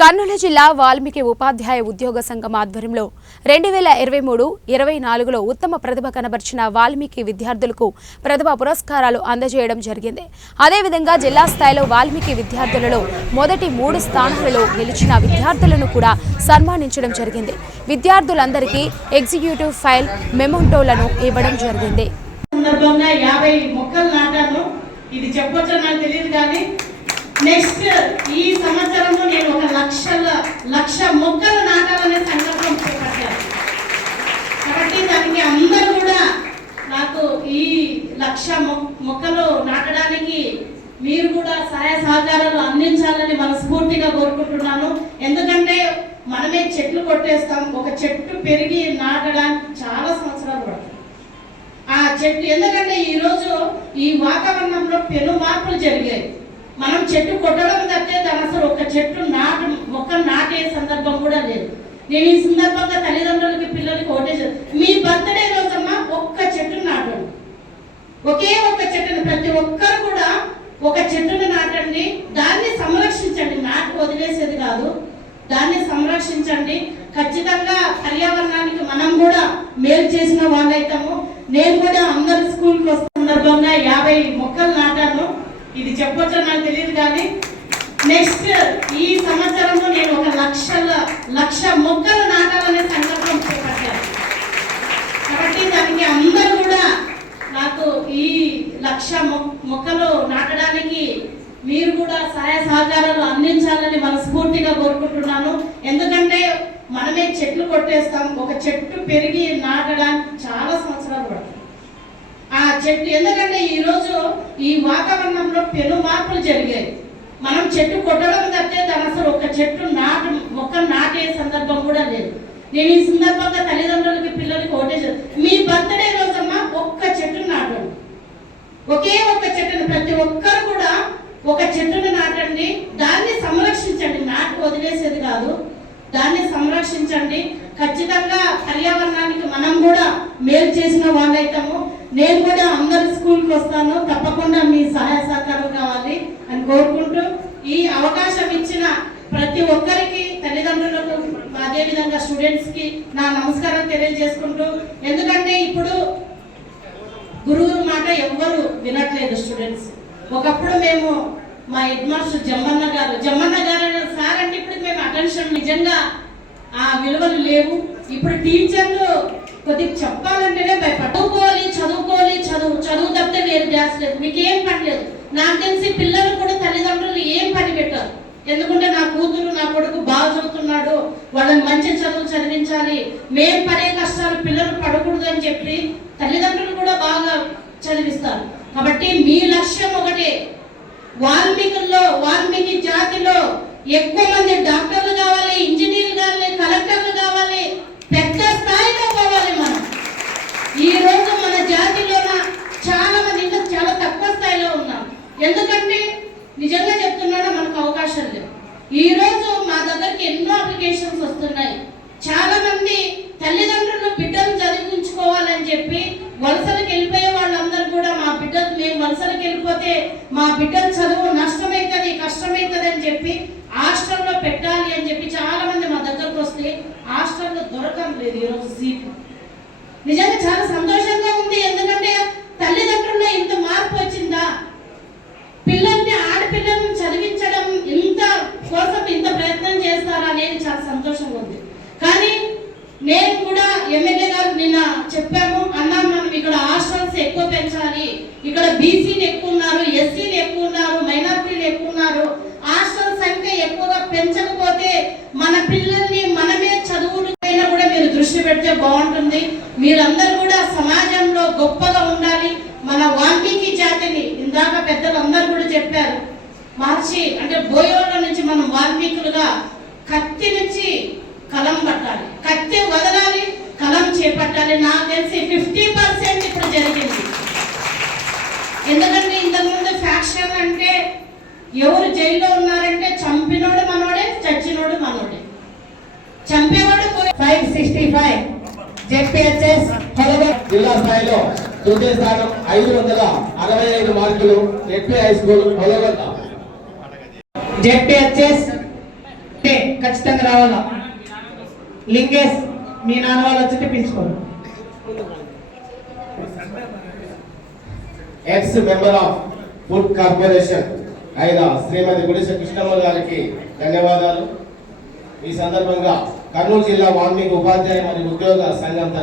కర్నూలు జిల్లా వాల్మీకి ఉపాధ్యాయ ఉద్యోగ సంఘం ఆధ్వర్యంలో 2023-24లో ఉత్తమ ప్రతిభ కనబర్చిన వాల్మీకి విద్యార్థులకు ప్రతిభా పురస్కారాలు అందజేయడం జరిగింది. అదేవిధంగా జిల్లా స్థాయిలో వాల్మీకి విద్యార్థులలో మొదటి 3 స్థానాలలో నిలిచిన విద్యార్థులను కూడా సన్మానించడం జరిగింది. విద్యార్థులందరికీ ఎగ్జిక్యూటివ్ ఫైల్ మెమోంటోలను ఇవ్వడం జరిగింది. నెక్స్ట్ ఈ సంవత్సరంలో నేను ఒక లక్ష మొక్కలు నాటాలనే సంకల్పం చేపట్టాను. కాబట్టి దానికి అందరూ కూడా నాకు ఈ 1,00,000 మొక్కలు నాటడానికి మీరు కూడా సహాయ సహకారాలు అందించాలని మనస్ఫూర్తిగా కోరుకుంటున్నాను. ఎందుకంటే మనమే చెట్లు కొట్టేస్తాం, ఒక చెట్టు పెరిగి నాటడానికి చాలా సంవత్సరాలు పడుతుంది. ఆ చెట్టు ఎందుకంటే ఈరోజు ఈ వాతావరణంలో పెను మార్పులు జరిగాయి. మనం చెట్టు కొట్టడం తప్పితే దాని అసలు ఒక చెట్టు మొక్క నాటే సందర్భం కూడా లేదు. నేను ఈ సందర్భంగా తల్లిదండ్రులకి పిల్లలకి ఒకటే మీ బర్త్డే రోజమ్మా ఒక్క చెట్టును నాటండి. ఒకే ఒక్క చెట్టును ప్రతి ఒక్కరు కూడా ఒక చెట్టును నాటండి. దాన్ని సంరక్షించండి, నాటి వదిలేసేది కాదు, దాన్ని సంరక్షించండి. ఖచ్చితంగా పర్యావరణానికి మనం కూడా మేలు చేసిన వాళ్ళైతాము. నేను కూడా అందరు స్కూల్కి వస్తున్న సందర్భంగా 50 మొక్కలు నాటాను. ఇది చెప్పొచ్చో నాకు తెలియదు, కానీ నెక్స్ట్ ఈ సంవత్సరంలో నేను ఒక లక్ష మొక్కలు నాటాలనే సంకల్పం చేపట్టాను. కాబట్టి దానికి అందరూ కూడా నాకు ఈ 1,00,000 మొక్కలు నాటడానికి మీరు కూడా సహాయ సహకారాలు అందించాలని మనస్ఫూర్తిగా కోరుకుంటున్నాను. ఎందుకంటే మనమే చెట్లు కొట్టేస్తాం, ఒక చెట్టు పెరిగి నాటడానికి చాలా సంవత్సరాలు పడుతుంది. ఆ చెట్టు ఎందుకంటే ఈరోజు ఈ వాతావరణంలో పెను మార్పులు జరిగాయి. మనం చెట్టు కొట్టడం తప్పితే దాని అసలు ఒక చెట్టు మొక్క నాటే సందర్భం కూడా లేదు. నేను ఈ సందర్భంగా తల్లిదండ్రులకి పిల్లలకి ఒకటే మీ బర్త్డే రోజమ్మా ఒక్క చెట్టును నాటండి. ఒకే ఒక్క చెట్టును ప్రతి ఒక్కరు కూడా ఒక చెట్టును నాటండి. దాన్ని సంరక్షించండి, నాటి వదిలేసేది కాదు, దాన్ని సంరక్షించండి. ఖచ్చితంగా పర్యావరణానికి మనం కూడా మేలు చేసిన వాళ్ళైతాము. నేను కూడా అందరు స్కూల్కి వస్తాను, తప్పకుండా మీ సహాయ సహకారం కావాలి అని కోరుకుంటూ ఈ అవకాశం ఇచ్చిన ప్రతి ఒక్కరికి, తల్లిదండ్రులకు, అదేవిధంగా స్టూడెంట్స్కి నా నమస్కారం తెలియజేసుకుంటూ, ఎందుకంటే ఇప్పుడు గురువు మాట ఎవ్వరు వినట్లేదు స్టూడెంట్స్. ఒకప్పుడు మేము మా హెడ్ మాస్టర్ జమ్మన్న గారు సార్ అంటే ఇప్పుడు మేము అటెన్షన్, నిజంగా ఆ విలువలు లేవు. ఇప్పుడు టీచర్లు కొద్దిగా చెప్పాలంటేనే చదువుకోవాలి చదువు తప్పితే వేరు ధ్యాస లేదు, మీకు ఏం పని లేదు. నాకు తెలిసి పిల్లలు కూడా తల్లిదండ్రులు ఏం పని పెట్టారు. ఎందుకంటే నా కూతురు నా కొడుకు బాగా చదువుతున్నాడు, వాళ్ళని మంచి చదువు చదివించాలి, మేం పడే కష్టాలు పిల్లలు పడకూడదు అని చెప్పి తల్లిదండ్రులు కూడా బాగా చదివిస్తారు. కాబట్టి మీ లక్ష్యం ఒకటే, వాల్మీకి జాతిలో ఎక్కువ మంది డాక్టర్లు కావాలి, ఇంజనీర్లు కావాలి, కలెక్టర్లు కావాలి, పెద్ద స్థాయిలో పోవాలి. మనం ఈ రోజు మన జాతిలో చాలా మంది ఇంకా చాలా తక్కువ స్థాయిలో ఉన్నాం. ఎందుకంటే నిజంగా చెప్తున్నాను, మనకు అవకాశం లేవు. ఈ రోజు మా దగ్గరికి ఎన్నో అప్లికేషన్స్ వస్తున్నాయి. చాలా మంది తల్లిదండ్రులు బిడ్డలు చదివించుకోవాలని చెప్పి వలసలకు వెళ్ళిపోయే వాళ్ళందరూ కూడా మేము వలసలకు వెళ్ళిపోతే మా బిడ్డల చదువు నష్టమవుతుంది, కష్టమవుతుంది అని చెప్పి హాస్టల్లో పెట్టాలి అని చెప్పి చాలా మంది మా దగ్గరకు వస్తే హాస్టల్లో దొరకడం లేదు ఈరోజు సీట్లు. నిజంగా చాలా సంతోషంగా ఉంది. ఎందుకంటే తల్లిదండ్రుల్లో ఇంత మార్పు వచ్చిందా, పిల్లల్ని ఆడపిల్లల్ని చదివించడం ఇంత కోసం ఇంత ప్రయత్నం చేస్తారా అనేది చాలా సంతోషంగా ఉంది. కానీ నేను కూడా ఎమ్మెల్యే గారు నిన్న చెప్పాము, అన్నా మనం ఇక్కడ హాస్టల్స్ ఎక్కువ పెంచాలి, ఇక్కడ బీసీలు ఎక్కువ ఉన్నారు, ఎస్సీలు ఎక్కువ ఉన్నారు, మైనారిటీలు ఎక్కువ ఉన్నారు, హాస్టల్ సంఖ్య ఎక్కువగా పెంచకపోతే మన పిల్లల్ని మనమే చదువులు పైన కూడా మీరు దృష్టి పెడితే బాగుంటుంది. మీరందరూ కూడా సమాజంలో గొప్పగా ఉండాలి. మన వాల్మీకి జాతిని ఇందాక పెద్దలు అందరూ కూడా చెప్పారు, మార్చి అంటే బోయోల నుంచి మనం వాల్మీకులుగా కత్తి నుంచి కలం పట్టాలి, కత్తి వదలాలి, కలం చేపట్టాలి. నాకు తెలిసి 50% ఇప్పుడు జరిగింది. ఎందుకంటే ఇంతకుముందు ఫ్యాక్షన్ అంటే ఎవరు జైల్లో ఉన్నారంటే చంపినోడు మనోడే, చచ్చినోడు మనోడే. చంపేవాడు 565 జెడ్పీహెచ్ఎస్ జిల్లా స్థాయిలో తృతీయ స్థానం 565 మార్కులు. జెడ్పీ హై స్కూల్ జెడ్పీహెచ్ఎస్ ఖచ్చితంగా రావాలా. లింగేష్ మీ నాన్న వాళ్ళు వచ్చి పిలుచుకోండి. Ex member of food corporation అయిన శ్రీమతి గుడిసె కృష్ణమ్మ గారికి ధన్యవాదాలు. ఈ సందర్భంగా కర్నూలు జిల్లా వాల్మీకి ఉపాధ్యాయ మరియు ఉద్యోగ సంఘం